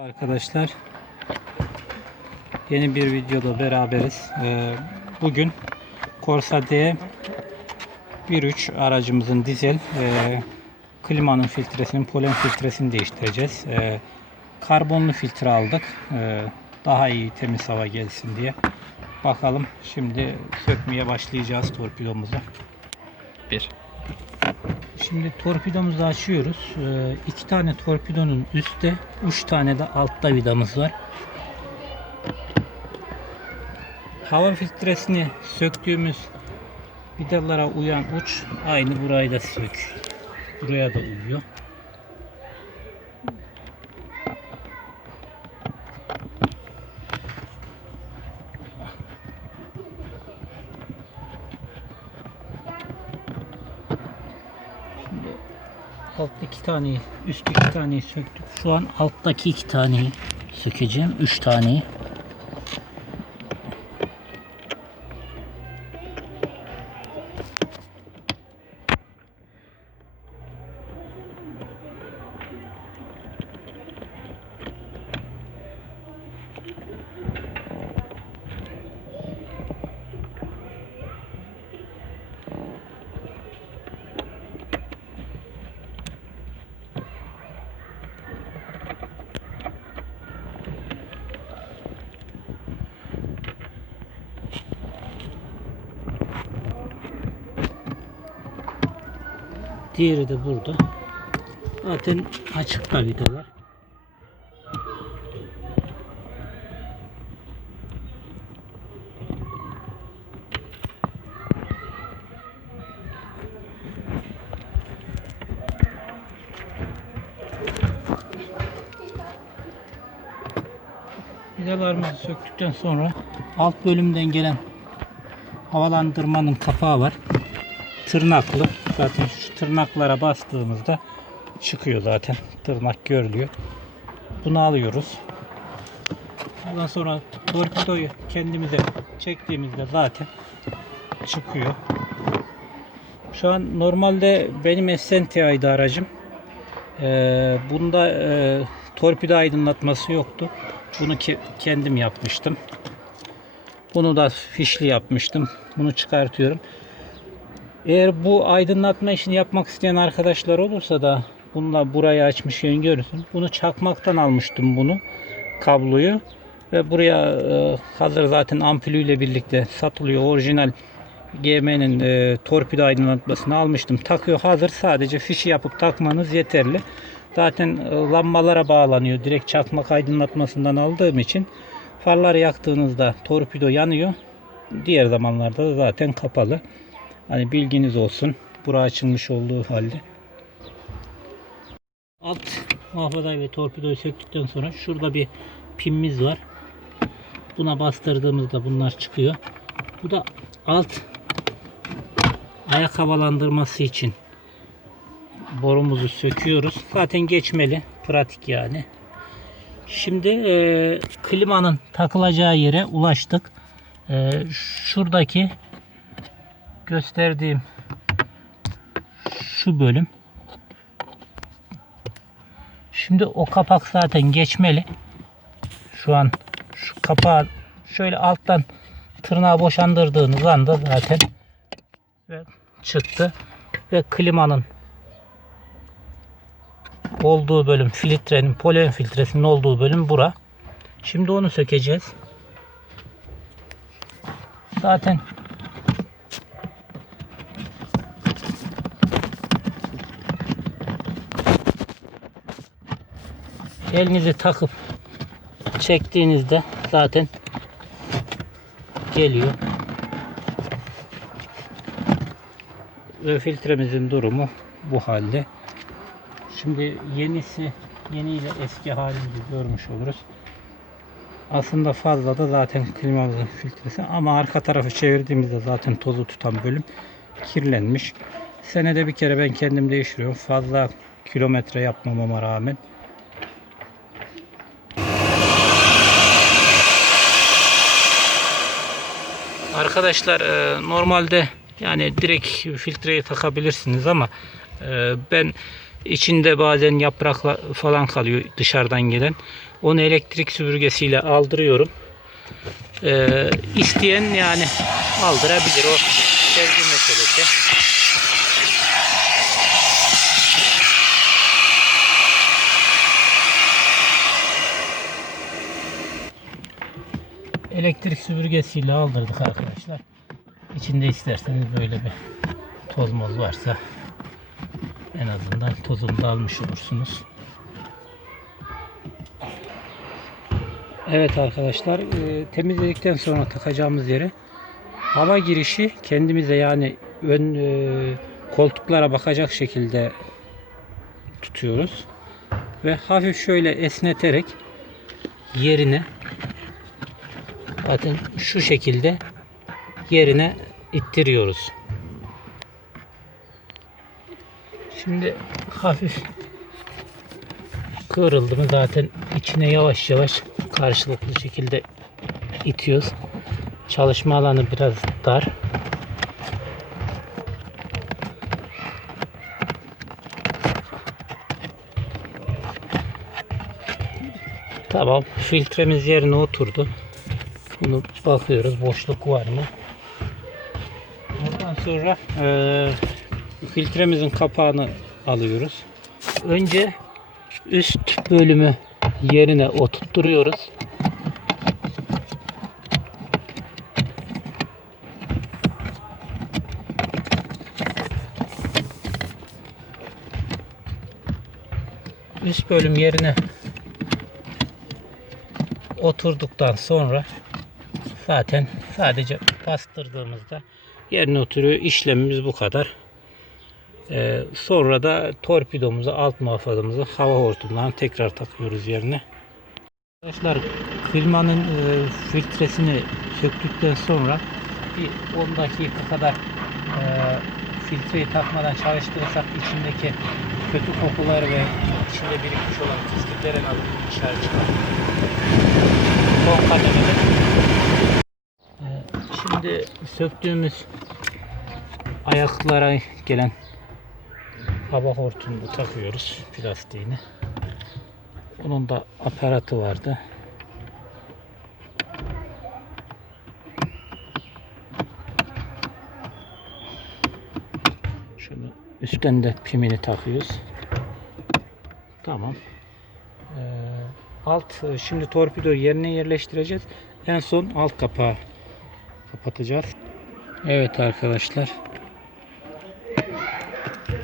Merhaba arkadaşlar. Yeni bir videoda beraberiz. Ee, Bugün Corsa D 1.3 aracımızın dizel e, klimanın filtresinin, polen filtresini değiştireceğiz. Ee, Karbonlu filtre aldık. Ee, Daha iyi temiz hava gelsin diye. Bakalım şimdi sökmeye başlayacağız torpidomuzu. Bir. Şimdi torpidomuzu açıyoruz. Ee, iki tane torpidonun üstte, üç tane de altta vidamız var. Hava filtresini söktüğümüz vidalara uyan uç aynı burayı da sök. Buraya da uyuyor. Taneyi, üstteki taneyi söktük. Şu an alttaki iki taneyi sökeceğim. Üç taneyi. Diğeri de burada. Zaten açıkta vidalar. Vidalarımızı söktükten sonra alt bölümden gelen havalandırmanın kapağı var tırnaklı. Zaten şu tırnaklara bastığımızda çıkıyor zaten. Tırnak görülüyor. Bunu alıyoruz. Ondan sonra torpidoyu kendimize çektiğimizde zaten çıkıyor. Şu an normalde benim Essentia'ydı aracım. Ee, bunda e, torpido aydınlatması yoktu. Bunu ki, kendim yapmıştım. Bunu da fişli yapmıştım. Bunu çıkartıyorum. Eğer bu aydınlatma işini yapmak isteyen arkadaşlar olursa da bununla burayı açmış yön görürsün. Bunu çakmaktan almıştım bunu kabloyu ve buraya e, hazır zaten ampulüyle birlikte satılıyor orijinal GM'nin e, torpido aydınlatmasını almıştım. Takıyor hazır sadece fişi yapıp takmanız yeterli. Zaten e, lambalara bağlanıyor. Direkt çakmak aydınlatmasından aldığım için farları yaktığınızda torpido yanıyor. Diğer zamanlarda da zaten kapalı. Hani bilginiz olsun. Bura açılmış olduğu halde. Alt muhafazayı ve torpidoyu söktükten sonra şurada bir pimimiz var. Buna bastırdığımızda bunlar çıkıyor. Bu da alt ayak havalandırması için borumuzu söküyoruz. Zaten geçmeli. Pratik yani. Şimdi e, klimanın takılacağı yere ulaştık. E, şuradaki gösterdiğim şu bölüm. Şimdi o kapak zaten geçmeli. Şu an şu kapağı şöyle alttan tırnağı boşandırdığınız anda zaten çıktı ve klimanın olduğu bölüm filtrenin polen filtresinin olduğu bölüm bura. Şimdi onu sökeceğiz. Zaten elinizi takıp çektiğinizde zaten geliyor. Ve filtremizin durumu bu halde. Şimdi yenisi yeniyle eski halimizi görmüş oluruz. Aslında fazla da zaten klimamızın filtresi ama arka tarafı çevirdiğimizde zaten tozu tutan bölüm kirlenmiş. Senede bir kere ben kendim değiştiriyorum. Fazla kilometre yapmamama rağmen. Arkadaşlar e, normalde yani direkt filtreyi takabilirsiniz ama e, ben İçinde bazen yaprakla falan kalıyor dışarıdan gelen. Onu elektrik süpürgesiyle aldırıyorum. Ee, isteyen yani aldırabilir. O sevgi meselesi. Elektrik süpürgesiyle aldırdık arkadaşlar. İçinde isterseniz böyle bir toz moz varsa en azından tozunu da almış olursunuz. Evet arkadaşlar e, temizledikten sonra takacağımız yere hava girişi kendimize yani ön e, koltuklara bakacak şekilde tutuyoruz. Ve hafif şöyle esneterek yerine zaten şu şekilde yerine ittiriyoruz. Şimdi hafif kıvrıldı mı zaten içine yavaş yavaş karşılıklı şekilde itiyoruz. Çalışma alanı biraz dar. Tamam. Filtremiz yerine oturdu. Bunu bakıyoruz. Boşluk var mı? Ondan sonra eee, filtremizin kapağını alıyoruz. Önce üst bölümü yerine oturtturuyoruz. Üst bölüm yerine oturduktan sonra zaten sadece bastırdığımızda yerine oturuyor. İşlemimiz bu kadar. Ee, sonra da torpidomuzu, alt muhafazamızı, hava hortumlarını tekrar takıyoruz yerine. Arkadaşlar klimanın e, filtresini söktükten sonra bir 10 dakika kadar e, filtreyi takmadan çalıştırırsak içindeki kötü kokular ve içinde birikmiş olan pisliklerin alıp dışarı çıkar. Son kademede. Şimdi söktüğümüz ayaklara gelen hava hortumunu takıyoruz plastiğini. Onun da aparatı vardı. Şunu üstten de pimini takıyoruz. Tamam. Ee, alt şimdi torpido yerine yerleştireceğiz. En son alt kapağı kapatacağız. Evet arkadaşlar.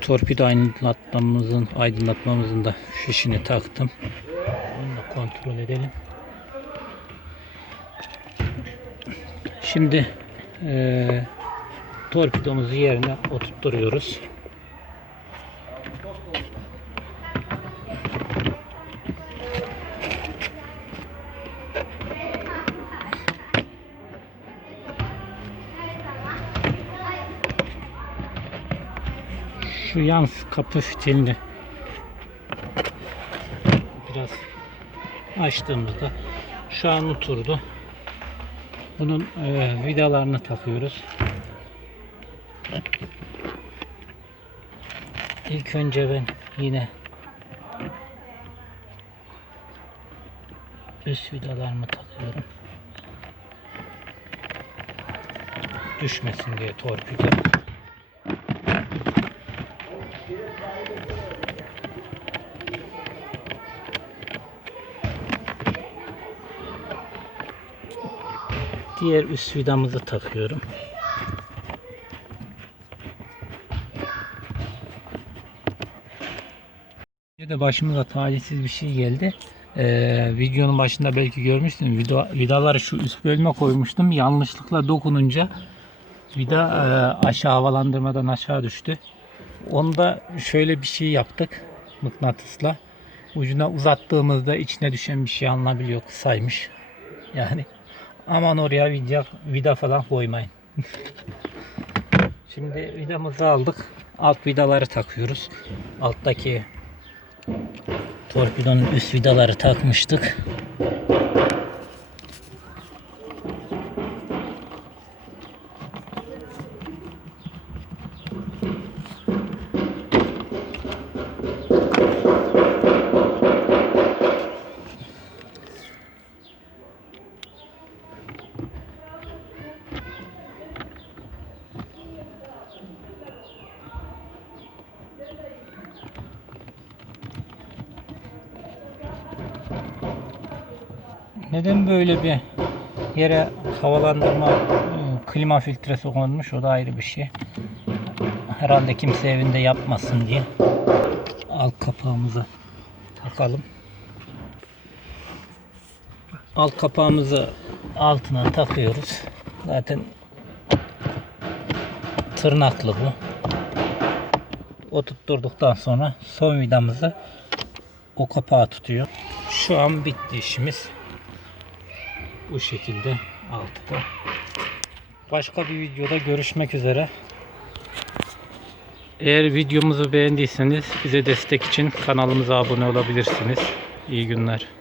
Torpido aydınlatmamızın aydınlatmamızın da fişini taktım. Onu da kontrol edelim. Şimdi eee torpidomuzu yerine oturtturuyoruz. Şu yan kapı fitilini biraz açtığımızda şu an oturdu. Bunun e, vidalarını takıyoruz. İlk önce ben yine üst vidalarımı takıyorum. Düşmesin diye torpido. Diğer üst vidamızı takıyorum. De başımıza talihsiz bir şey geldi. Ee, videonun başında belki görmüştüm. Vida, vidaları şu üst bölüme koymuştum. Yanlışlıkla dokununca vida e, aşağı havalandırmadan aşağı düştü. Onda şöyle bir şey yaptık mıknatısla. Ucuna uzattığımızda içine düşen bir şey alınabiliyor. Kısaymış. Yani aman oraya vida, vida falan koymayın. Şimdi vidamızı aldık. Alt vidaları takıyoruz. Alttaki torpidonun üst vidaları takmıştık. Neden böyle bir yere havalandırma e, klima filtresi konmuş o da ayrı bir şey. Herhalde kimse evinde yapmasın diye. Alt kapağımızı takalım. Alt kapağımızı altına takıyoruz. Zaten tırnaklı bu. Oturtturduktan sonra son vidamızı o kapağı tutuyor. Şu an bitti işimiz. Bu şekilde altta. Başka bir videoda görüşmek üzere. Eğer videomuzu beğendiyseniz bize destek için kanalımıza abone olabilirsiniz. İyi günler.